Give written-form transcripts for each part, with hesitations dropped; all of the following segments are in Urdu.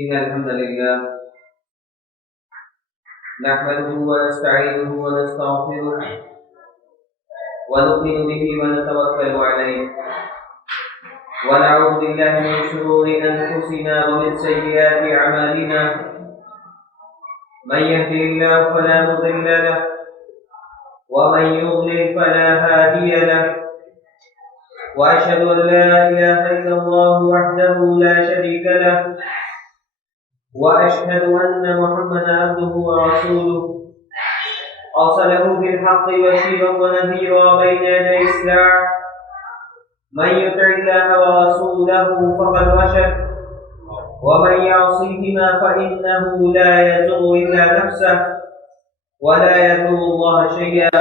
إن الحمد لله نحمده ونستعينه ونستغفره ونؤمن به ونتوكل عليه ونعوذ بالله من شرور أنفسنا ومن سيئات أعمالنا من يهده الله فلا مضل له ومن يضلل فلا هادي له وأشهد أن لا إله إلا الله وحده لا شريك له وأشهد أن محمدا عبده ورسوله أرسله بالحق بشيرا ونذيرا بين يدي الساعة من يطع الله ورسوله فقد رشد ومن يعصيهما فإنه لا يضر إلا نفسه ولا يضر الله شيئا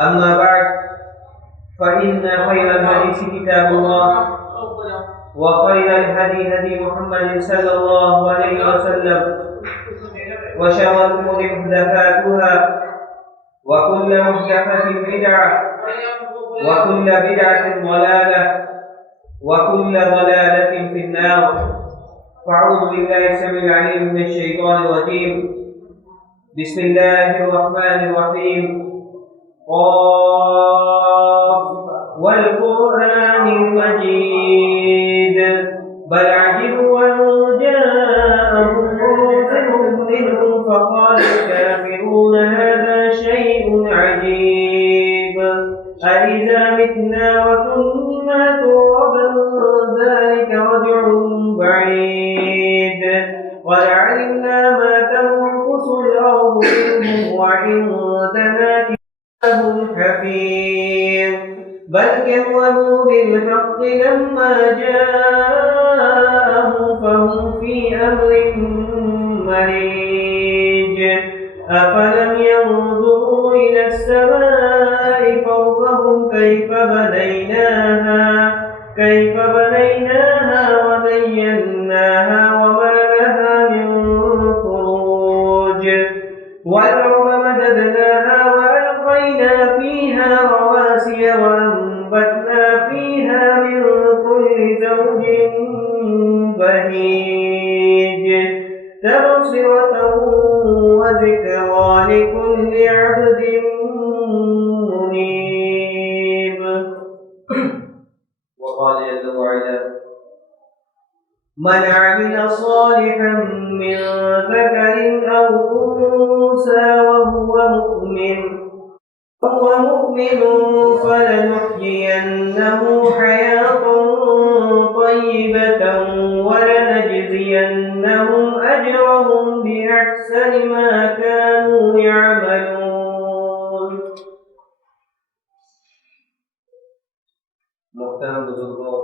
أما بعد فإن خير الحديث كتاب الله وخير الهدي هدي محمد صلى الله عليه وسلم وشر الأمور محدثاتها وكل محدثة بدعة وكل بدعة ضلالة وكل ضلالة في النار. فأعوذ بالله السميع العليم من الشيطان الرجيم. بسم الله الرحمن الرحيم. قاف والقرآن المجيد بل عجبوا أن جاءهم منذر منهم فقال الكافرون هذا شيء عجيب أإذا متنا وكنا ترابا ذلك رجع بعيد قد علمنا ما تنقص الأرض منهم وعندنا كتاب حفيظ بل كذبوا بالحق لما جاءهم فهم في أمر مريج أفلم ينظروا إلى السماء فوقهم كيف بنيناها وزيناها وما لها من فروج والأرض مددناها وألقينا فيها رواسي وأنبتنا فيها من كل زوج بهيج تبصرة وذكرى لكل عبد منيب. وقال جل وعلا من عمل صالحا من ذكر أو أنثى وهو مؤمن فلنحيينه حياة طيبة ولنجزينهم أجرهم بأحسن ما كانوا يعملون. محترم بزرگوں،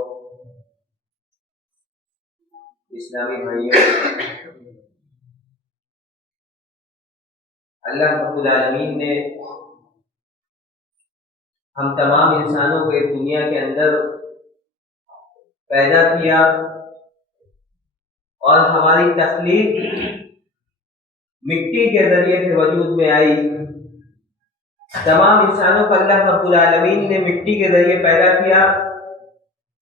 اسلامی بھائیوں، اللہ رب العالمین نے ہم تمام انسانوں کو ایک دنیا کے اندر پیدا کیا اور ہماری تخلیق مٹی کے ذریعے سے وجود میں آئی. تمام انسانوں کو اللہ رب العالمین نے مٹی کے ذریعے پیدا کیا.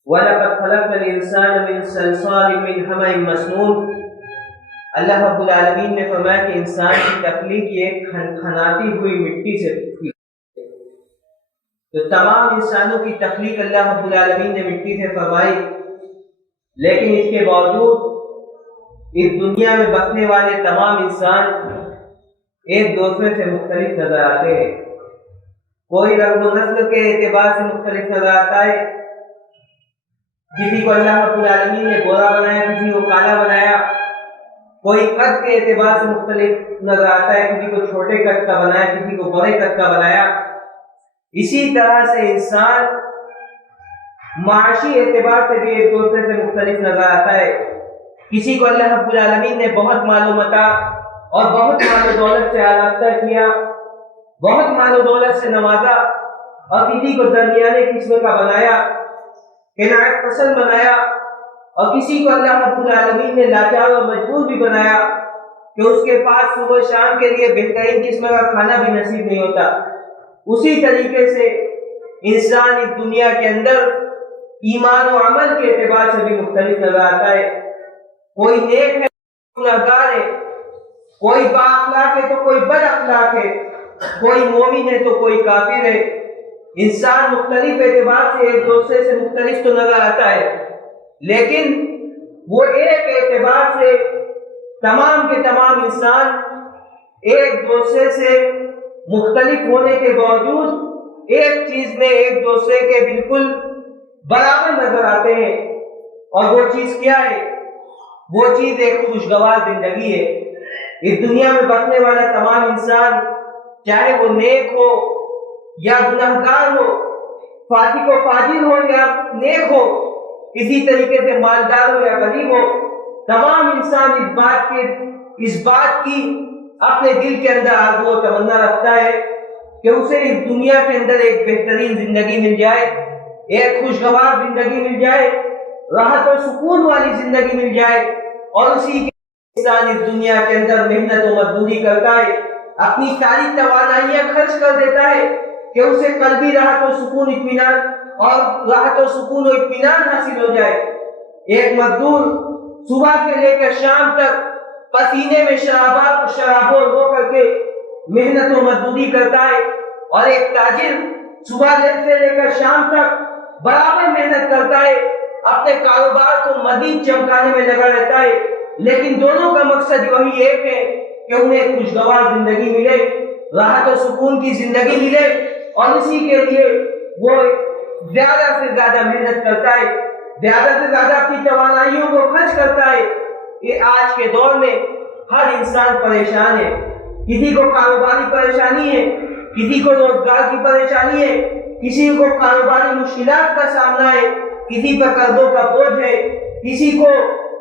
وَلَقَدْ خَلَقْنَا الْإِنسَانَ مِنْ صَلْصَالٍ مِنْ حَمَإٍ مَسْنُونٍ. اللہ رب العالمین نے فرمایا کہ انسان کی تخلیق یہ کھنکھناتی ہوئی مٹی سے تھی. تو تمام انسانوں کی تخلیق اللہ رب العالمین نے مٹی سے فرمائی، لیکن اس کے باوجود اس دنیا میں بسنے والے تمام انسان ایک دوسرے سے مختلف نظر آتے ہیں. کوئی رنگ و نسل کے اعتبار سے مختلف نظر آتا ہے. کسی کو اللہ رب العالمین نے گورا بنایا، کسی کو کالا بنایا. کوئی قد کے اعتبار سے مختلف نظر آتا ہے، کسی کو چھوٹے قد کا بنایا، کسی کو بڑے قد کا بنایا. اسی طرح سے انسان معاشی اعتبار سے بھی ایک دوسرے سے مختلف نظر آتا ہے. کسی کو اللہ رب العالمین نے بہت مال و متاع اور بہت مال و دولت سے آراستہ کیا، بہت مال و دولت سے نوازا، اور کسی کو درمیانے قسم کا بنایا، قناعت پسند بنایا، اور کسی کو اللہ رب العالمین نے لاچار اور مجبور بھی بنایا کہ اس کے پاس صبح شام کے لیے بہترین قسم کا کھانا بھی نصیب نہیں ہوتا. اسی طریقے سے انسان اس دنیا کے اندر ایمان و عمل کے اعتبار سے بھی مختلف نظر آتا ہے. کوئی نیک ہے گنہگار ہے، کوئی با اخلاق ہے تو کوئی بد اخلاق ہے، کوئی مومن ہے تو کوئی کافر ہے۔ انسان مختلف اعتبار سے ایک دوسرے سے مختلف تو نظر آتا ہے، لیکن وہ ایک اعتبار سے تمام کے تمام انسان ایک دوسرے سے مختلف ہونے کے باوجود ایک چیز میں ایک دوسرے کے بالکل برابر نظر آتے ہیں، اور وہ چیز کیا ہے؟ وہ چیز ایک خوشگوار زندگی ہے۔ اس دنیا میں بسنے والا تمام انسان، چاہے وہ نیک ہو یا گنہگار ہو، فاسق و فاجر ہو یا نیک ہو، کسی طریقے سے مالدار ہو یا غریب ہو، تمام انسان اس بات کی اپنے دل کے اندر آرزو و تمنا رکھتا ہے کہ اسے اس دنیا کے اندر ایک بہترین زندگی مل جائے، ایک خوشگوار زندگی مل جائے، راحت و سکون والی زندگی مل جائے، اور اسی کے انسان اس دنیا کے اندر محنت و مزدوری کرتا ہے، اپنی ساری توانائیاں خرچ کر دیتا ہے کہ اسے قلبی راحت و سکون اطمینان حاصل ہو جائے۔ ایک مزدور صبح سے لے کر شام تک پسینے میں شرابور ہو کر کے محنت و مزدوری کرتا ہے، اور ایک تاجر صبح سے لے کر شام تک برابر محنت کرتا ہے، اپنے کاروبار کو مزید چمکانے میں لگا رہتا ہے، لیکن دونوں کا مقصد وہی ایک ہے کہ انہیں خوشگوار زندگی ملے، راحت و سکون کی زندگی ملے، اور اسی کے لیے وہ زیادہ سے زیادہ محنت کرتا ہے، زیادہ سے زیادہ اپنی توانائیوں کو خرچ کرتا ہے۔ یہ آج کے دور میں ہر انسان پریشان ہے، کسی کو کاروباری پریشانی ہے، کسی کو روزگار کی پریشانی ہے، کسی کو کاروباری مشکلات کا سامنا ہے، کسی پر قرضوں کا بوجھ ہے، کسی کو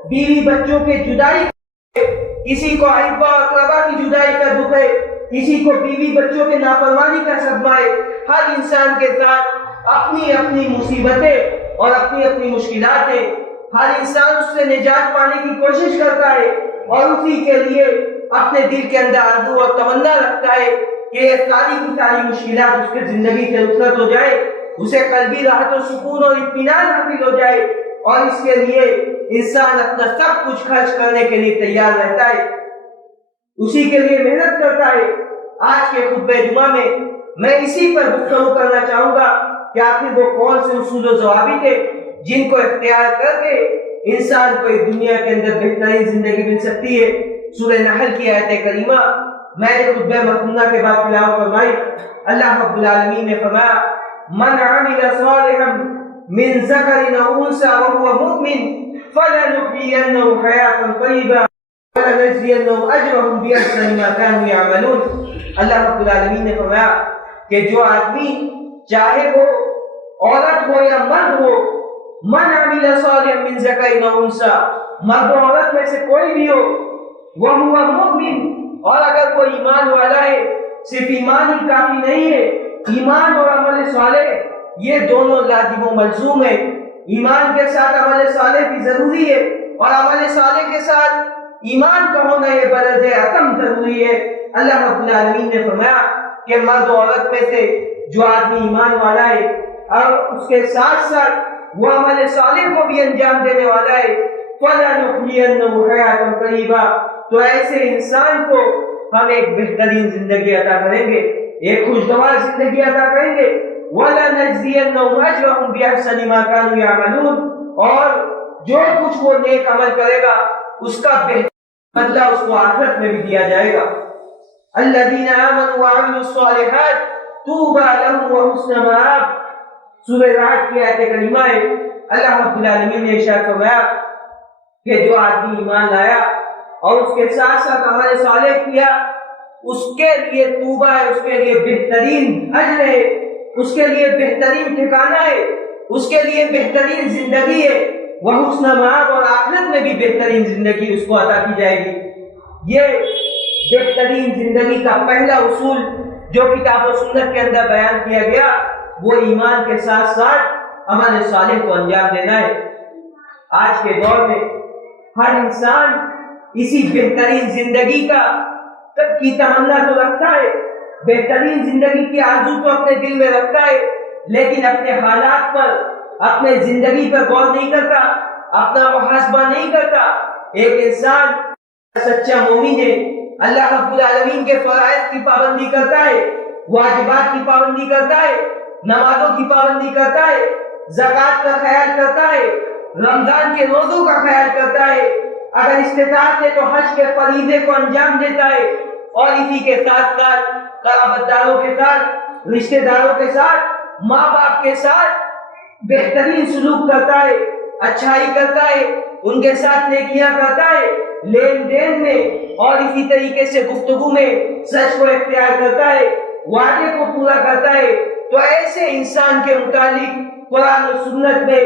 بیوی بچوں کے جدائی ہے، کسی کو احبا اقربا کی جدائی کا دکھ ہے، کسی کو بیوی بچوں کے نافرمانی کا صدمہ ہے۔ ہر انسان کے ساتھ اپنی اپنی مصیبتیں اور اپنی اپنی مشکلات ہیں، ہر انسان اس سے نجات پانے کی کوشش کرتا ہے، اور اسی کے لیے اپنے دل کے اندر آرزو اور تمنا رکھتا ہے کہ یہ ساری کی ساری مشکلات اس کے زندگی سے رخصت ہو جائے، اسے قلبی راحت و سکون اور اطمینان حاصل ہو جائے، اور اس کے لیے انسان اپنا سب کچھ خرچ کرنے کے لیے تیار رہتا ہے، اسی کے لیے محنت کرتا ہے۔ آج کے خطبہ جمعہ میں اسی پر گفتگو کرنا چاہوں گا کہ آخر وہ کون سے اصول و ضوابط ہیں جن کو اختیار کر کے انسان کو اس دنیا کے اندر بہترین زندگی مل سکتی ہے۔ سورہ نحل کی آیت کریمہ میں نے خطبہ مخدومہ کے بعد تلاوت فرمائی۔ اللہ رب العالمین نے فرمایا: من عمل صالحا من ذکر او انثى وهو مؤمن فلنحيينه حیاتا طیبہ وَلَنَجْزِيَنَّهُمْ أَجْرَهُمْ بِأَحْسَنِ مَا كَانُوا يَعْمَلُونَ۔ اللہ رب العالمین نے فرمایا کہ جو آدمی چاہے وہ عورت ہو یا مرد ہو، من عمل صالحا من ذکر او انثى، مرد و عورت میں سے کوئی بھی ہو، وَهُوَ مُؤْمِنٌ، اور اگر کوئی ایمان والا ہے، صرف ایمان ہی کافی نہیں ہے، ایمان اور عمل صالح یہ دونوں لازم و ملزوم ہے۔ ایمان کے ساتھ عمل صالح بھی ضروری ہے، اور عمل صالح کے ساتھ ایمان کا ہونا یہ بدرجہ عدم ضروری ہے۔ اللہ رب العالمین نے فرمایا کہ مرد و عورت میں سے جو آدمی ایمان والا ہے اور اس کے ساتھ ساتھ وہ عمل صالح کو بھی انجام دینے والا ہے، فَلَنُحْيِيَنَّهُ حَيَاةً طَيِّبَةً، تو ایسے انسان کو ہم ایک بہترین زندگی عطا کریں گے، ایک خوشگوار زندگی عطا کریں گے۔ وَلَنَجْزِيَنَّهُمْ أَجْرَهُمْ بِأَحْسَنِ مَا كَانُوا يَعْمَلُونَ، اور جو کچھ وہ نیک عمل کرے گا اس کا بہترین بدلہ اس کو آخرت میں بھی دیا جائے گا۔ الَّذِينَ آمَنُوا وَعَمِلُوا الصَّالِحَاتِ طُوبَىٰ لَهُمْ وَحُسْنُ مَآبٍ، سورہ رعد کی آیت کریمہ ہے۔ اللہ رب العالمین نے ارشاد فرمایا کہ جو آدمی ایمان لایا اور اس کے ساتھ ساتھ عمل صالح کیا، اس کے لیے توبہ ہے، اس کے لیے بہترین اجر ہے، اس کے لیے بہترین ٹھکانہ ہے، اس کے لیے بہترین زندگی ہے، وہ حسن مآب، اور آخرت میں بھی بہترین زندگی اس کو عطا کی جائے گی۔ یہ بہترین زندگی کا پہلا اصول جو کتاب و سنت کے اندر بیان کیا گیا وہ ایمان کے ساتھ ساتھ عمل صالح کو انجام دینا ہے۔ آج کے دور میں ہر انسان اسی بہترین زندگی کی تمنا تو رکھتا ہے، بہترین زندگی کی آرزو تو اپنے دل میں رکھتا ہے، لیکن اپنے حالات پر، اپنے زندگی پر غور نہیں کرتا، اپنا محاسبہ نہیں کرتا، ایک انسان سچا مومن ہے، اللہ رب العالمین کے فرائض کی پابندی کرتا ہے، واجبات کی پابندی کرتا ہے، نمازوں کی پابندی کرتا ہے، زکوٰۃ کا خیال کرتا ہے، رمضان کے روزوں کا خیال کرتا ہے، اگر استطاعت ہے تو حج کے فریضے کو انجام دیتا ہے، اور اسی کے ساتھ ساتھ قرابت داروں کے ساتھ، رشتہ داروں کے ساتھ، ماں باپ کے ساتھ بہترین سلوک کرتا ہے، اچھائی کرتا ہے، ان کے ساتھ نیکیاں کرتا ہے، لین دین میں اور اسی طریقے سے گفتگو میں سچ کو اختیار کرتا ہے، وعدے کو پورا کرتا ہے، تو ایسے انسان کے متعلق قرآن و سنت میں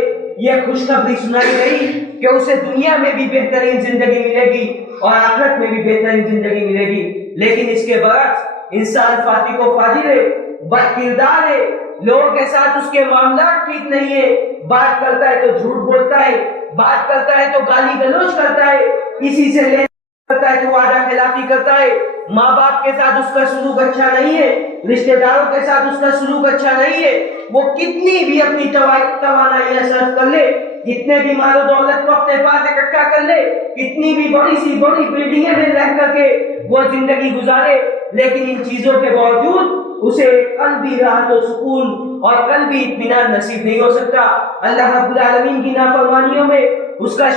یہ خوشخبری سنائی گئی کہ اسے دنیا میں بھی بہترین زندگی ملے گی اور آخرت میں بھی بہترین زندگی ملے گی۔ لیکن اس کے برعکس انسان فاسق و فاجر ہے، بد کردار ہے، لوگوں کے ساتھ اس کے معاملات ٹھیک نہیں ہے، بات کرتا ہے تو جھوٹ بولتا ہے، بات کرتا ہے تو گالی گلوچ کرتا ہے، کسی سے لین کرتا ہے تو وعدہ خلافی کرتا ہے، ماں باپ کے ساتھ اس کا سلوک اچھا نہیں ہے، رشتہ داروں کے ساتھ اس کا سلوک اچھا نہیں ہے، وہ کتنی بھی اپنی توانائیاں صرف کر لے، جتنے بھی مال و دولت کو اپنے پاس اکٹھا کر لے، کتنی بھی بڑی سی بڑی بلڈنگیں میں رہ کر کے وہ زندگی گزارے، لیکن ان چیزوں کے باوجود اسے قلبی راحت و سکون اور قلبی اطمینان نصیب نہیں ہو سکتا۔ اللہ رب العالمین کی نافرمانیوں میں اس کا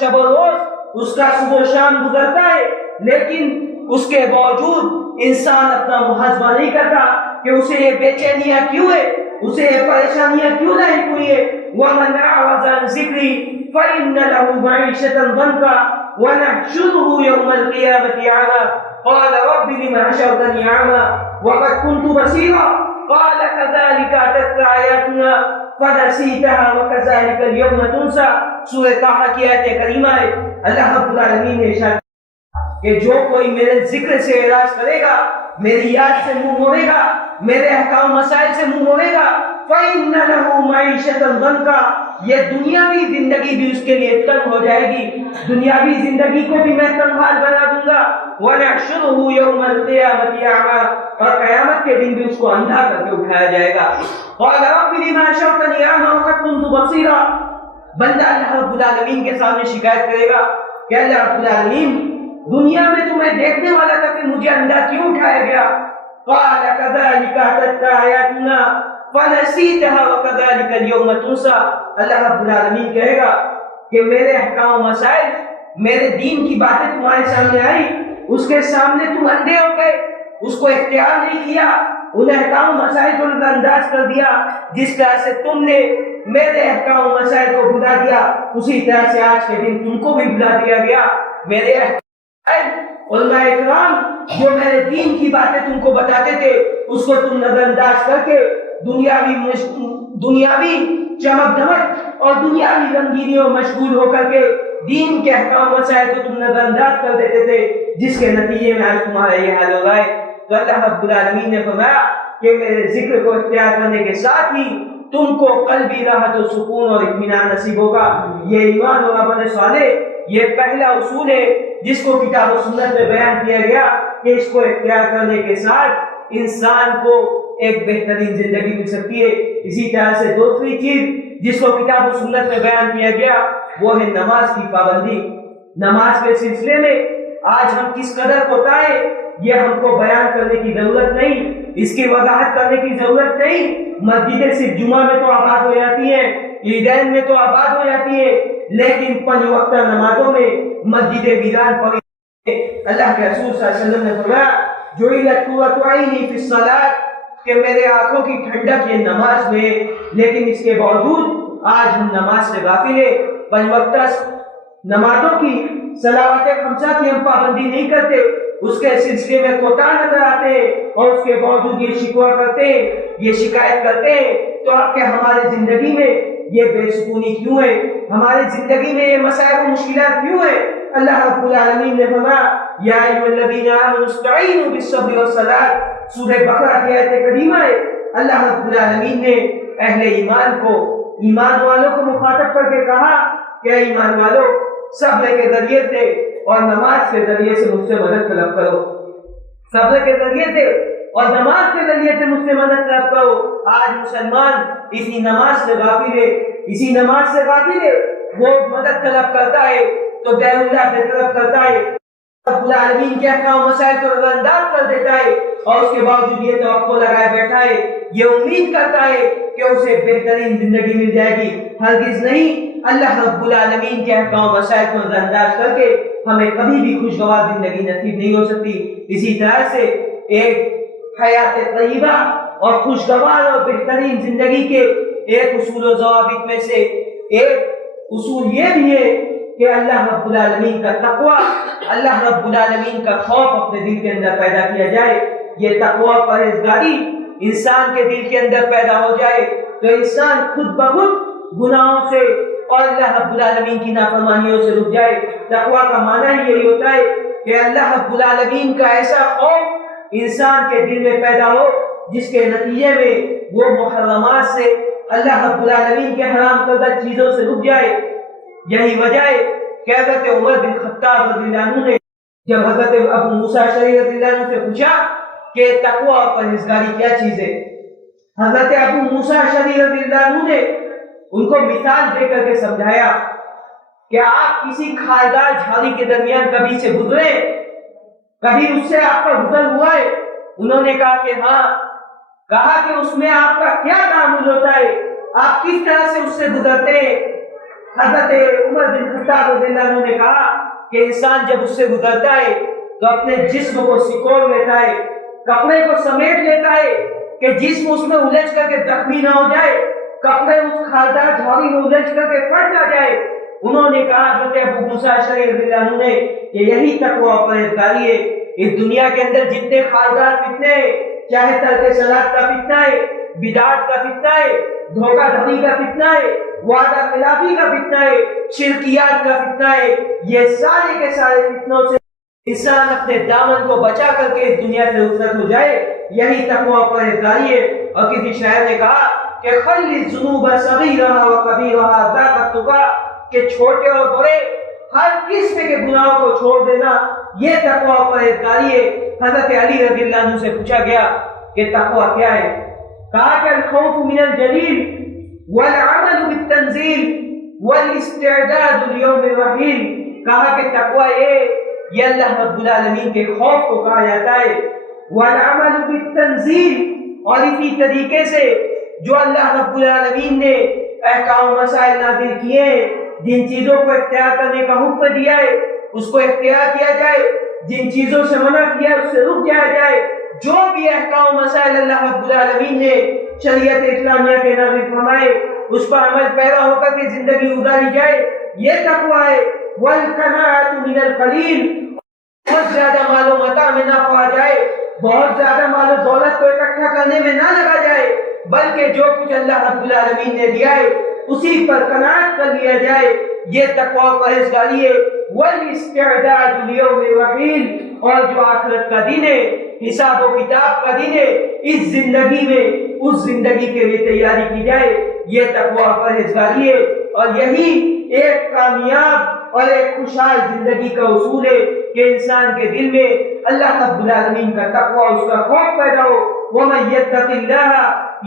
شب و روز، اس کا صبح و شام گزرتا ہے، لیکن اس کے باوجود انسان اپنا محاسبہ نہیں کرتا کہ اسے یہ بے چینیاں کیوں ہے، اسے یہ پریشانیاں کیوں نہیں ہوئی ہے۔ وَمَنْ أَعْرَضَ عَنْ ذِكْرِي فَإِنَّ لَهُ مَعِيشَةً ضَنكًا وَنَحْشُرُهُ يَوْمَ الْقِيَامَةِ أَعْمَىٰ قَالَ رَبِّ لِمَ حَشَرْتَنِي أَعْمَىٰ وَقَدْ كُنتُ بَصِيرًا قَالَ كَذَٰلِكَ أَتَتْكَ آيَاتُنَا فَنَسِيتَهَا وَكَذَٰلِكَ الْيَوْمَ تُنسَىٰ۔ سورہ طٰہٰ کی آیت کریمہ ہے، اللہ رب العالمین نے ارشاد کہ جو کوئی میرے ذکر سے اعراض کرے گا، میری یاد سے منہ موڑے گا، میرے احکام مسائل سے منہ موڑے گا، فَإِنَّ لَهُ مَعِيشَةً ضَنكًا، یہ دنیاوی زندگی بھی اس کے لیے تنگ ہو جائے گی، دنیاوی زندگی کو بھی میں تنگ حال بنا دوں گا، وَنَحْشُرُهُ يَوْمَ الْقِيَامَةِ أَعْمَىٰ، اور قیامت کے دن بھی اس کو اندھا کر کے اٹھایا جائے گا۔ قَالَ رَبِّ لِمَ حَشَرْتَنِي أَعْمَىٰ وَقَدْ كُنتُ بَصِيرًا، بندہ اللہ رب العالمین کے سامنے شکایت کرے گا کہ اللہ رب العالمین دنیا میں تمہیں دیکھنے والا تھا کہ مجھے اندھا کیوں اٹھایا گیا؟ قال كذلك اتتك آیاتنا فنسیتها وكذلك اليوم تنسى، اللہ رب العالمین کہے گا کہ میرے احکام و مسائل، میرے دین کی باتیں تمہارے سامنے آئی، اس کے سامنے تم اندھے ہو گئے، اس کو اختیار نہیں کیا، ان احکام و مسائل کو نظر انداز کر دیا، جس طرح سے تم نے میرے احکام و مسائل کو بھلا دیا، اسی طرح سے آج کے دن تم کو بھی بھلا دیا گیا۔ میرے علماء اکرام جو میرے دین کی باتیں تم کو بتاتے تھے، اس کو تم نظر انداز کر کے دنیاوی چمک دمک اور دنیاوی رنگینیوں مشغول ہو کر کے دین کے احکام مسائل کو تم نظر انداز کر دیتے تھے، جس کے نتیجے میں آج تمہارا یہ حال ہو رہا ہے۔ تو اللہ رب العالمین نے فرمایا کہ میرے ذکر کو اختیار کرنے کے ساتھ ہی تم کو قلبی راحت و سکون اور اطمینان نصیب ہوگا۔ یہ ایمان اور عمل صالح یہ پہلا اصول ہے جس کو کتاب و سنت میں بیان کیا گیا کہ اس کو اختیار کرنے کے ساتھ انسان کو ایک بہترین زندگی مل سکتی ہے۔ اسی طرح سے دوسری چیز جس کو کتاب و سنت میں بیان کیا گیا وہ ہے نماز کی پابندی۔ نماز کے سلسلے میں آج ہم کس قدر کوتاہی یہ ہم کو بیان کرنے کی ضرورت نہیں، اس کی وضاحت کرنے کی ضرورت نہیں۔ مسجدیں صرف جمعہ میں تو آباد ہو جاتی ہیں، عیدین میں تو آباد ہو جاتی ہیں، لیکن 5 وقتہ نمازوں میں مسجدیں ویران پڑی ہیں۔ اللہ کے رسول صلی اللہ علیہ وسلم نے فرمایا جعلت قرۃ عینی فی الصلاۃ، کہ میرے آنکھوں کی ٹھنڈک یہ نماز میں، لیکن اس کے باوجود آج ہم نماز سے غافل ہیں۔ 5 وقتہ نمازوں کی صلوات خمسہ کی ہم پابندی نہیں کرتے، اس کے سلسلے میں کوتاہ نظر آتے ہیں اور اس کے باوجود یہ شکوہ کرتے ہیں، یہ شکایت کرتے ہیں۔ تو آپ کے ہمارے زندگی میں یہ بے سکونی کیوں ہے؟ ہماری زندگی میں یہ مسائل و مشکلات کیوں ہیں؟ اللہ رب العالمین نے فرمایا یا ایھا الذین آمنوا استعینوا بالصبر والصلاۃ، سورہ بقرہ کی آیت کریمہ ہے۔ اللہ رب العالمین نے اہل ایمان کو، ایمان والوں کو مخاطب کر کے کہا کہ ایمان والوں صبر کے ذریعے سے اور نماز کے ذریعے سے مجھ سے مدد طلب کرو، صبر کے ذریعے سے اور نماز کے ذریعے سے مجھ سے مدد طلب کرو۔ آج مسلمان اسی نماز سے غافل ہے، اسی نماز سے غافل ہے، وہ مدد طلب کرتا ہے تو غیر اللہ سے طرف کرتا ہے، رب العالمین کے احکام مسائل کو نظر انداز کر دیتا ہے، اور اس کے باوجود یہ توقع لگائے بیٹھا ہے، یہ امید کرتا ہے کہ اسے بہترین زندگی مل جائے گی۔ ہرگز نہیں، اللہ رب العالمین کے احکام مسائل کو نظر انداز کر کے ہمیں کبھی بھی خوشگوار زندگی نصیب نہیں ہو سکتی۔ اسی طرح سے ایک حیات طیبہ اور خوشگوار اور بہترین زندگی کے ایک اصول و ضوابط میں سے ایک اصول یہ بھی ہے کہ اللہ رب العالمین کا تقوی، اللہ رب العالمین کا خوف اپنے دل کے اندر پیدا کیا جائے۔ یہ تقوی پرہیزگاری انسان کے دل کے اندر پیدا ہو جائے تو انسان خود بخود گناہوں سے اور اللہ رب العالمین کی نافرمانیوں سے رک جائے۔ تقوی کا معنی ہی یہی ہوتا ہے کہ اللہ رب العالمین کا ایسا خوف انسان کے دل میں پیدا ہو جس کے نتیجے میں وہ محرمات سے، اللہ رب العالمین کے حرام کردہ چیزوں سے رک جائے۔ یہی وجہ ہے کہ حضرت عمر بن خطاب رضی اللہ عنہ نے جب حضرت ابو موسیٰ اشعری رضی اللہ عنہ سے پوچھا کہ تقوی اور پرہیزگاری کیا چیز ہے، حضرت ابو موسیٰ اشعری رضی اللہ عنہ نے ان کو مثال دے کر کے سمجھایا کہ آپ کسی کھاردار جھاڑی کے درمیان کبھی سے گزرے، کبھی اس سے آپ کا گزر ہوا ہے؟ انہوں نے کہا کہ ہاں۔ کہا کہ اس میں آپ کا کیا تعامل ہوتا ہے، آپ کس طرح سے اس سے گزرتے ہیں؟ حضرت عمر بن خطاب رضی اللہ عنہ نے کہا کہ انسان جب اس سے گزرتا ہے تو اپنے جسم کو سکوڑ لیتا ہے، کپڑے کو سمیٹ لیتا ہے کہ جسم اس میں الجھ کر کے زخمی نہ ہو جائے، کپڑے اس کھاردار جھاڑی میں الجھ کر کے پھٹ نہ جائے۔ انہوں نے کہا حضرت ابو موسیٰ اشعری رضی اللہ عنہ نے کہ یہی تقوی اور پرہیزگاری ہے۔ اس دنیا کے اندر جتنے کھاردار فتنے ہیں، چاہے ترک صلاۃ کا فتنہ ہے، بدعت کا فتنہ ہے، دھوکہ دھڑی کا فتنہ ہے، وعدہ خلافی کا فتنہ ہے، شرکیات کا فتنہ ہے، یہ سارے کے سارے فتنوں سے انسان اپنے دامن کو بچا کر کے اس دنیا سے رخصت ہو جائے، یہی تقوی اور پرہیزگاری ہے۔ اور کسی شاعر نے کہا کہ خلی الذنوب صغیرہا و کبیرہا ذاک التقیٰ، کہ چھوٹے اور بڑے ہر قسم کے گناہوں کو چھوڑ دینا یہ تقوی اور پرہیزگاری ہے۔ حضرت علی رضی اللہ عنہ سے پوچھا گیا کہ تقوی کیا ہے؟ کہا کہ الخوف من الجلیل والعمل بالتنزیل والاستعداد لیوم الرحیل۔ کہا کہ تقوی یہ اللہ رب العالمین کے خوف کو کہا جاتا ہے، والعمل بالتنزیل، اور اسی طریقے سے جو اللہ رب العالمین نے احکام مسائل نازل کیے ہیں، جن چیزوں کو اختیار کرنے کا حکم دیا ہے اس کو اختیار کیا جائے، جن چیزوں سے منع کیا ہے اس سے رک جایا جائے۔ جو بھی احکام مسائل اللہ رب العالمین نے شریعت اسلامیہ کے نازل فرمائے اس پر عمل پیرا ہو کر کے زندگی گزاری جائے، یہ تقویٰ ہے۔ والقناعۃ من القلیل، بہت زیادہ مال و متاع میں نہ پا جائے، بہت زیادہ مال و دولت کو اکٹھا کرنے میں نہ لگا جائے، بلکہ جو کچھ اللہ رب العالمین نے دیا ہے اسی پر قناعت کر لیا جائے، یہ تقویٰ و پرہیزگاری ہے۔ والاستعداد لیوم الرحیل، اور جو آخرت کا دن ہے، حساب و کتاب کا دن ہے، اس زندگی میں اس زندگی کے لیے تیاری کی جائے، یہ تقویٰ و پرہیزگاری ہے۔ اور یہی ایک کامیاب اور ایک خوشحال زندگی کا اصول ہے کہ انسان کے دل میں اللہ رب العالمین کا تقویٰ، اس کا خوف پیدا ہو۔ وَمَن يَتَّقِ اللَّهَ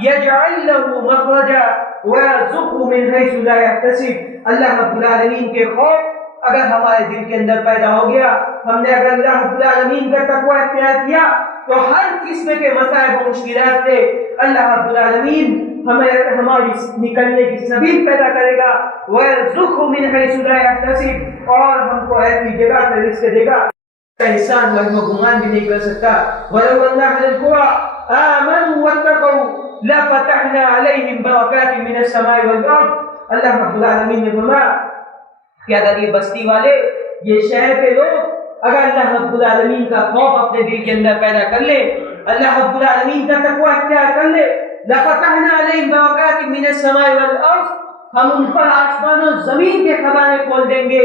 يَجْعَل لَّهُ مَخْرَجًا وَيَرْزُقْهُ مِنْ حَيْثُ لَا يَحْتَسِبُ۔ اللہ رب العالمین کے خوف اگر ہمارے دل کے اندر پیدا ہو گیا، ہم نے اگر اللہ رب العالمین کا تقویٰ اختیار کیا تو ہر قسم کے مصائب و مشکلات سے اللہ رب العالمین ہمیں ہماری نکلنے کی سبیل پیدا کرے گا۔ وَيَرْزُقْهُ مِنْ حَيْثُ لَا يَحْتَسِبُ، اور ہم کو ایسی جگہ سے رزق دے گا انسان وہم و گمان بھی نہیں کر سکتا۔ وَلَوْ أَنَّ أَهْلَ الْقُرَىٰ آمَنُوا وَاتَّقَوْا لَفَتَحْنَا عَلَيْهِمْ بَرَكَاتٍ مِّنَ السَّمَاءِ وَالْأَرْضِ۔ اللہ رب العالمین نے فرمایا کہ اگر یہ بستی والے، یہ شہر کے لوگ اگر اللہ رب العالمین کا خوف اپنے دل کے اندر پیدا کر لے، اللہ رب العالمین کا تقویٰ اختیار کر لے، لَفَتَحْنَا عَلَيْهِمْ بَرَكَاتٍ مِّنَ السَّمَاءِ وَالْأَرْضِ، ہم ان پر آسمان و زمین کے خزانے کھول دیں گے،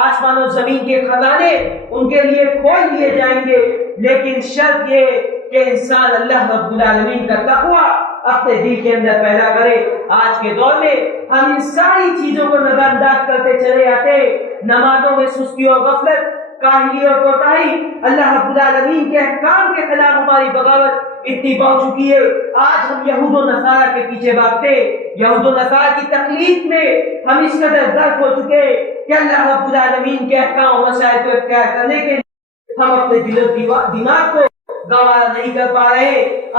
آسمان و زمین کے خزانے ان کے لیے کھول دیے جائیں گے، لیکن شرط یہ کہ انسان اللہ رب العالمین کا تقویٰ اپنے دل کے اندر پیدا کرے۔ آج کے دور میں ہم ان ساری چیزوں کو نظر انداز کرتے چلے آتے ہیں، نمازوں میں سستی اور غفلت، کاہلی اور کوتاہی، اللہ رب العالمین کے احکام کے خلاف ہماری بغاوت اتنی بڑھ چکی ہے۔ آج ہم یہود و نصارہ کے پیچھے بھاگتے، یہود و نصارہ کی تقلید میں ہم اس قدر غرق ہو چکے کہ اللہ رب العالمین کے احکام و مسائل کو اختیار کرنے کے لیے ہم اپنے دل و دماغ کو گوارا نہیں کر پا رہے،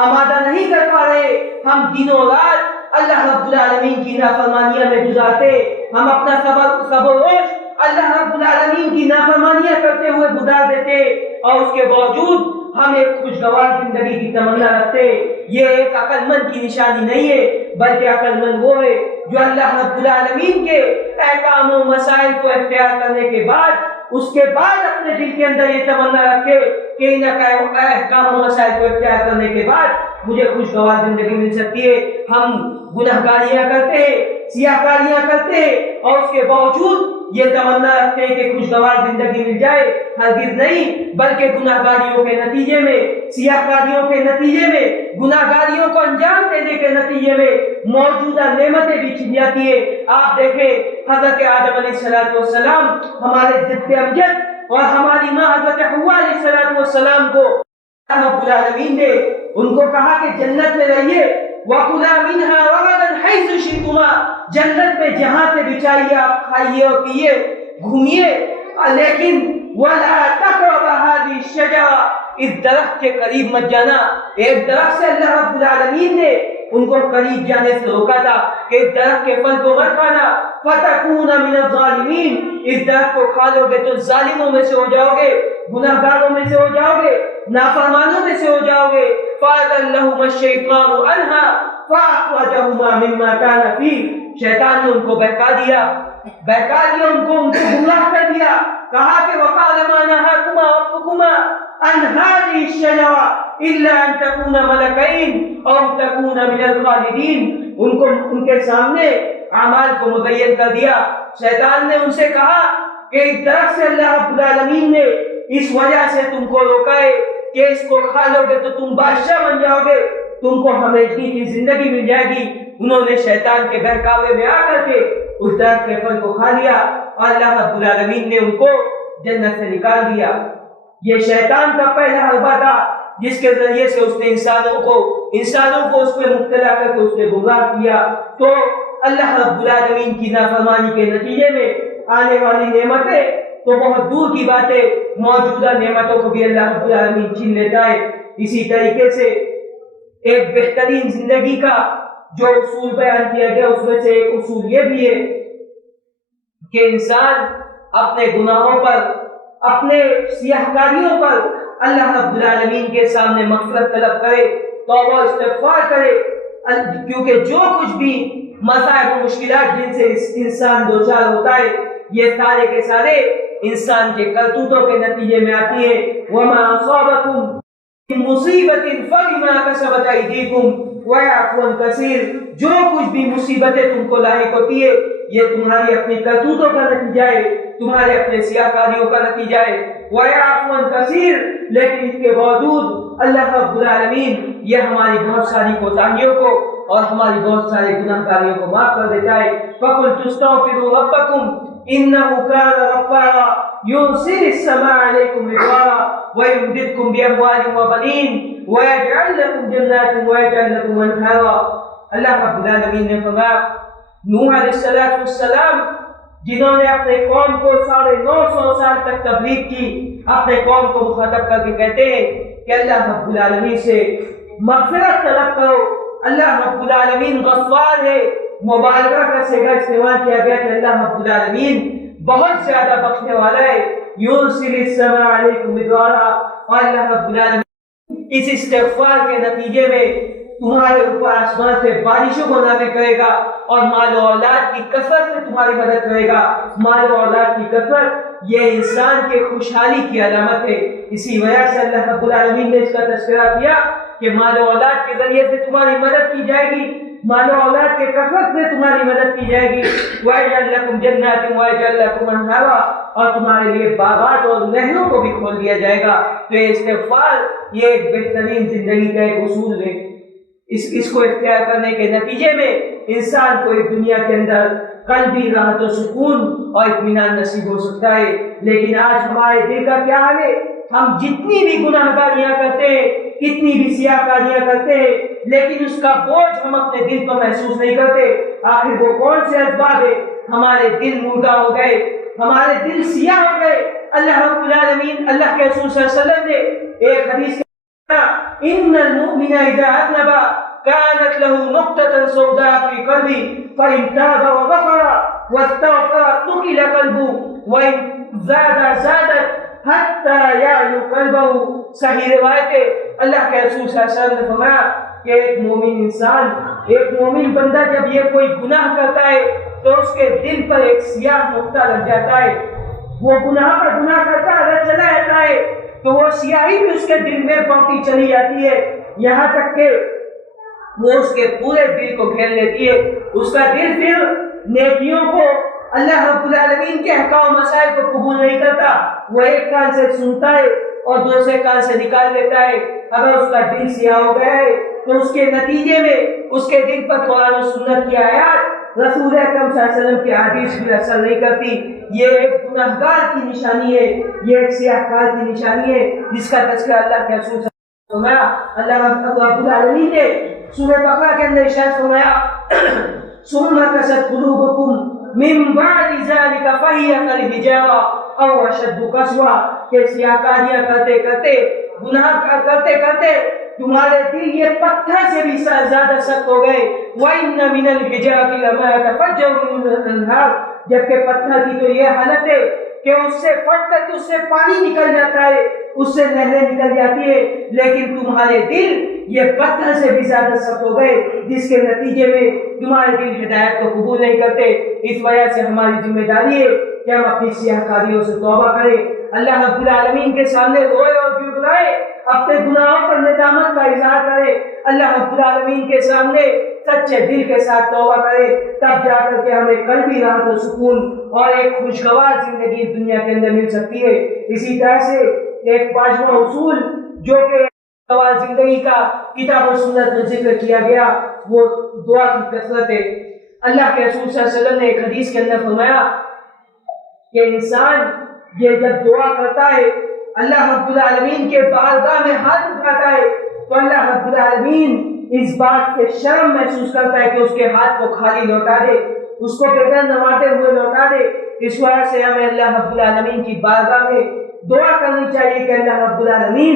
آمادہ نہیں کر پا رہے. ہم دنوں رات اللہ رب العالمین کی نافرمانیاں میں گزارتے، ہم اپنا صبر و روش اللہ رب العالمین کی نافرمانیاں کرتے ہوئے گزار دیتے، اور اس کے باوجود ہم ایک خوشگوار زندگی کی تمنا رکھتے. یہ ایک عقل مند کی نشانی نہیں ہے، بلکہ عقل مند وہ ہے جو اللہ رب العالمین کے احکام و مسائل کو اختیار کرنے کے بعد اس کے بعد اپنے دل کے اندر یہ تمنا رکھے کہ ان احکام و مسائل کو اختیار کرنے کے بعد مجھے خوشگوار زندگی مل سکتی ہے. ہم گناہگاریاں کرتے ہیں، سیاہکاریاں کرتے ہیں، اور اس کے باوجود یہ تمنا رکھتے ہیں کہ خوشگوار زندگی مل جائے. ہرگز نہیں، بلکہ گناہگاریوں کے نتیجے میں، سیاہکاریوں کے نتیجے میں، گناہگاریوں کو انجام دینے کے نتیجے میں موجودہ نعمتیں بھی چھن جاتی ہے. آپ دیکھیں حضرت آدم علیہ السلام ہمارے جد امجد اور ہماری ماں حضرت حوا علیہ السلام کو رب العالمین نے ان کو کہا کہ جنت میں رہیے، وَكُلَا مِنْهَا رَغَدًا حَيْثُ شِئْتُمَا، جنت میں جہاں سے بھی چاہیے آپ کھائیے اور پیئے، گھومیے، لیکن وَلَا تَقْرَبَا هَذِهِ الشَّجَرَةَ، اس درخت کے قریب مت جانا. ایک درخت سے اللہ رب العالمین نے ان کو قریب جانے سے روکا تھا کہ اس درخت کے پھل کو مت کھانا. فَتَكُونَ مِنَ الظَّالِمِينَ، اس درخت کو کھا لو گے تو ظالموں میں سے ہو جاؤ گے، گناہگاروں میں سے ہو جاؤ گے، نافرمانوں میں سے ہو جاؤ گے. فَأَذَلَّهُمَا الشَّيْطَانُ عَنْهَا فَأَخْرَجَهُمَا مِمَّا كَانَ فِيهِ، شیطان نے ان کو بہکا دیا، ان کو گمراہ کر دیا. کہا کہ وَقَالَ مَا نَهَاكُمَا رَبُّكُمَا عَنْ هَٰذِهِ الشَّجَرَةِ إِلَّا أَن تَكُونَا مَلَكَيْنِ أَوْ تَكُونَا مِنَ الْخَالِدِينَ. ان کے سامنے اعمال کو مبین کر دیا. شیطان نے ان سے کہا کہ اس درخت سے اللہ رب العالمین نے اس وجہ سے تم کو روکا ہے کہ اس کو کھا لو گے تو تم بادشاہ بن جاؤ گے، تم کو ہمیشہ کی زندگی مل جائے گی. انہوں نے شیطان کے بہکاوے میں آ کر کے اس درخت کے پھل کو کھا لیا اور اللہ رب العالمین نے ان کو جنت سے نکال دیا. یہ شیطان کا پہلا حربہ تھا جس کے ذریعے سے اس نے انسانوں کو اس میں مبتلا کر کے اس نے گمراہ کیا. تو اللہ رب العالمین کی نافرمانی کے نتیجے میں آنے والی نعمتیں تو بہت دور کی باتیں، موجودہ نعمتوں کو بھی اللہ رب العالمین چھین لیتا ہے. اسی طریقے سے ایک بہترین زندگی کا جو اصول بیان کیا گیا اس میں سے ایک اصول یہ بھی ہے کہ انسان اپنے گناہوں پر، اپنے سیاہکاریوں پر اللہ رب العالمین کے سامنے مغفرت طلب کرے، توبہ استغفار کرے. کیونکہ جو کچھ بھی مصائب و مشکلات جن سے انسان دوچار ہوتا ہے یہ سارے کے سارے انسان کے کرتوتوں کے نتیجے میں آتی ہے. وَمَا أَصَابَكُم مِّن مُّصِيبَةٍ فَبِمَا كَسَبَتْ أَيْدِيكُمْ وَيَعْفُو عَن كَثِيرٍ، جو کچھ بھی مصیبتیں تم کو لاحق ہوتی ہے یہ تمہاری اپنی کرتوتوں کا نتیجہ ہے، تمہارے اپنے سیاہکاریوں کا نتیجہ ہے. وَيَعْفُو عَن كَثِيرٍ، لیکن اس کے باوجود اللہ رب العالمین یہ ہماری بہت ساری کوتاہیوں کو اور ہماری بہت ساری گناہکاریوں کو معاف کر دیتا ہے. فَقُلْتُ اسْتَغْفِرُوا رَبَّكُمْ إِنَّهُ كَانَ غَفَّارًا يُرْسِلِ السَّمَاءَ عَلَيْكُمْ مِدْرَارًا وَيُمْدِدْكُمْ بِأَمْوَالٍ وَبَنِينَ وَيَجْعَلْ لَكُمْ جَنَّاتٍ وَيَجْعَلْ لَكُمْ أَنْهَارًا. اللہ رب العالمین نے فرمایا نوح علیہ السلام جنہوں نے اپنے قوم کو 950 سال تک تبلیغ کی، اپنے قوم کو مخاطب کر کے کہتے ہیں کہ اللہ رب العالمین سے مغفرت طلب کرو. اللہ رب العالمین غفار ہے، مبالغہ کا صیغہ استعمال کیا گیا کہ اللہ رب العالمین بہت زیادہ بخشنے والا ہے. یرسل السماء علیکم مدرارا، اور اللہ رب العالمین اس استغفار کے نتیجے میں تمہارے اوپر آسمان سے بارشوں کو نازل کرے گا اور مال و اولاد کی کثرت سے تمہاری مدد کرے گا. مال و اولاد کی کثرت یہ انسان کے خوشحالی کی علامت ہے. اسی وجہ سے اللہ رب العالمین نے اس کا تذکرہ کیا کہ مال و اولاد کے ذریعے سے تمہاری مدد کی جائے گی، مال و اولاد کے کثرت سے تمہاری مدد کی جائے گی. وَيَجْعَلْ لَكُمْ جَنَّاتٍ وَيَجْعَلْ لَكُمْ أَنْهَارًا، اور تمہارے لیے باغات اور نہروں کو بھی کھول دیا جائے گا. تو یہ استغفار یہ ایک بہترین زندگی کا ایک اصول ہے. اس کو اختیار کرنے کے نتیجے میں انسان کو اس دنیا کے اندر قلبی راحت و سکون اور اطمینان نصیب ہو سکتا ہے. لیکن آج ہمارے دل کا کیا حال ہے؟ ہم جتنی بھی گناہگاریاں کرتے ہیں، کتنی بھی سیاہکاریاں کرتے ہیں، لیکن اس کا بوجھ ہم اپنے دل پر محسوس نہیں کرتے. آخر وہ کون سے اسباب ہے ہمارے دل مردہ ہو گئے، ہمارے دل سیاہ ہو گئے۔ اللہ رب العالمین، اللہ کے رسول صلی اللہ علیہ وسلم نے ایک حدیث میں ان المؤمن اذا اذنب كانت له نقطة سوداء في قلبه فإن تاب وغفر واستغفر ثقل قلبه وإن زادت حتى يعلو قلبه۔ صحیح روایت ہے، اللہ کے رسول صلی اللہ علیہ وسلم نے فرمایا کہ ایک مومن انسان، ایک مومن بندہ جب یہ کوئی گناہ کرتا ہے تو اس کے دل پر ایک سیاہ نقطہ لگ جاتا ہے، وہ گناہ پر گناہ کرتا اگر چلا جاتا ہے تو وہ سیاہی بھی اس کے دل میں بڑھتی چلی جاتی ہے، یہاں تک کہ وہ اس کے پورے دل کو گھیر لیتی ہے۔ اس کا دل پھر نیکیوں کو، اللہ رب العالمین کے احکام و مسائل کو قبول نہیں کرتا، وہ ایک کان سے سنتا ہے اور دوسرے کان سے نکال لیتا ہے۔ اگر اس کا دل سیاہ ہو گیا ہے تو اس کے نتیجے میں اس کے دل پر قرآن و سنت کی آیات، رسول اکرم صلی اللہ علیہ وسلم کی حدیث بھی اثر نہیں کرتی۔ یہ ایک گنہگار کی نشانی ہے، یہ ایک سیاہ کار کی نشانی ہے جس کا تذکرہ اللہ کے رسول فرمایا۔ اللہ رب العالمین نے سورہ بقرہ کے اندر ارشاد فرمایا ثم قست قلوبکم من بعد ذلك فهي كالحجارة او اشد قسوة، کہ سیاکاریاں کرتے کرتے، گناہ کرتے کرتے تمہارے دل یہ پتھر سے بھی زیادہ سخت ہو گئے۔ وَإِنَّ مِنَ الْحِجَارَةِ لَمَا يَتَفَجَّرُ مِنْهُ الْأَنْهَارُ، جبکہ پتھر کی تو یہ حالت ہے کہ اس سے پھٹ کر کے اس سے پانی نکل جاتا ہے، اس سے نہریں نکل جاتی ہے، لیکن تمہارے دل یہ پتھر سے بھی زیادہ سخت ہو گئے، جس کے نتیجے میں تمہارے دل ہدایت کو قبول نہیں کرتے۔ اس وجہ سے ہماری ذمہ داری ہے کہ ہم اپنی سیاہ کاریوں سے توبہ کریں، اللہ رب العالمین کے سامنے روئے اور گڑگڑائے، اپنے گناہوں پر ندامت کا اظہار کرے، اللہ رب العالمین کے سامنے سچے دل کے ساتھ توبہ کرے، تب جا کر کے ہمیں قلبی راحت و سکون اور ایک خوشگوار زندگی دنیا کے اندر مل سکتی ہے۔ اسی طرح سے ایک پانچواں اصول جو کہ خوشگوار زندگی کا کتاب و سنت میں ذکر کیا گیا، وہ دعا کی کثرت ہے۔ اللہ کے رسول صلی اللہ علیہ وسلم نے ایک حدیث کے اندر فرمایا کہ انسان یہ جب دعا کرتا ہے، اللہ رب العالمین کے بارگاہ میں ہاتھ اٹھاتا ہے تو اللہ رب العالمین اس بات سے شرم محسوس کرتا ہے کہ اس کے ہاتھ کو خالی لوٹا دے، اس کو بغیر نوازے ہوئے لوٹا دے۔ اس وجہ سے ہمیں اللہ رب العالمین کی بارگاہ میں دعا کرنی چاہیے کہ اللہ رب العالمین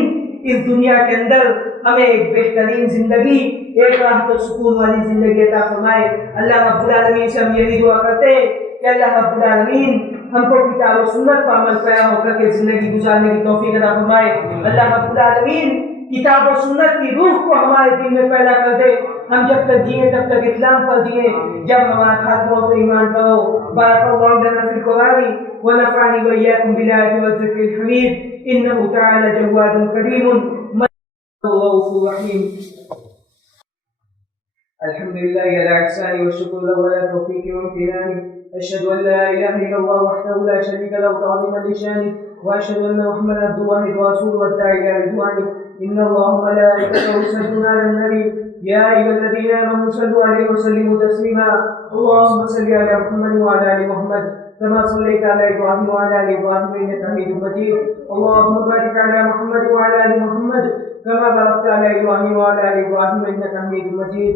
اس دنیا کے اندر ہمیں ایک بہترین زندگی، ایک راحت و سکون والی زندگی عطا فرمائے۔ اللہ رب العالمین سے ہم یہی دعا کرتے ہیں کہ اللہ رب العالمین ہم کو کتاب و سنت پر عمل پیرا ہو کر کے زندگی گزارنے کی توفیق عطا فرمائے۔ اللہ رب العالمین کتاب و سنت کی روح کو ہمارے دل میں پیدا کر دے، ہم جب تک جئیں تب تک اسلام پر جئیں، جب ہمارا خاتمہ ہو تو ایمان پر ہو۔ بارک اللہ لنا فی القرآن ونفعنی وإياکم بالآیات والذکر الحمید، انہ تعالی جواد کریم رؤوف رحیم۔ الحمد للہ علی احسانہ والشکر له على توفیقہ وامتنانہ، أشهد أن لا إله إلا الله وحده لا شريك له تعظيما لشانه، وأشهد أن محمدا عبده ورسوله والداعي إلى رضوانه، إن الله وملائكته يصلون على النبي يا أيها الذين آمنوا صلوا عليه وسلموا تسليما، اللهم صل على محمد وعلى آل محمد كما صليت على إبراهيم وعلى آل إبراهيم إنك حميد مجيد، اللهم بارك على محمد وعلى آل محمد كما باركت على إبراهيم وعلى آل إبراهيم إنك حميد مجيد،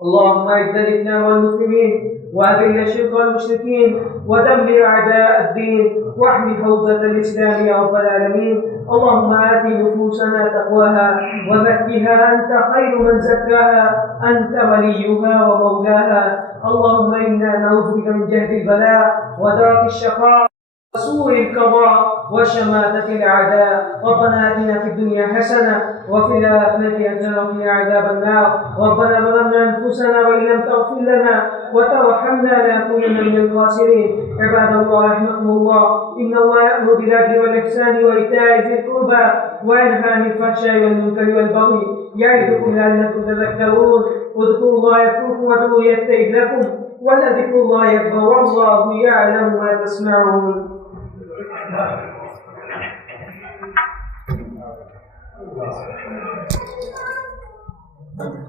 اللهم اعز الإسلام والمسلمين وأذل الشرك والمشركين ودمر أعداء الدين واحمِ حوزة الإسلام يا رب العالمين، اللهم آت نفوسنا تقواها وزكها أنت خير من زكاها أنت وليها ومولاها، اللهم إنا نعوذ بك من جهد البلاء ودرك الشقاء وسوء القضاء وشماتة الأعداء، ربنا آتنا في الدنيا حسنة وفي الآخرة حسنة وقنا عذاب النار، ربنا ظلمنا أنفسنا وإن لم تغفر لنا وترحمنا لنكونن من الخاسرين، عباد الله رحمكم الله، إن الله يأمر بالعدل والإحسان وإيتاء ذي القربى وينهى عن الفحشاء والمنكر والبغي يعظكم لعلكم تذكرون، اذكروا الله يذكركم وادعوه يستجب لكم ولذكر الله أكبر والله يعلم ما تصنعون. Thank you.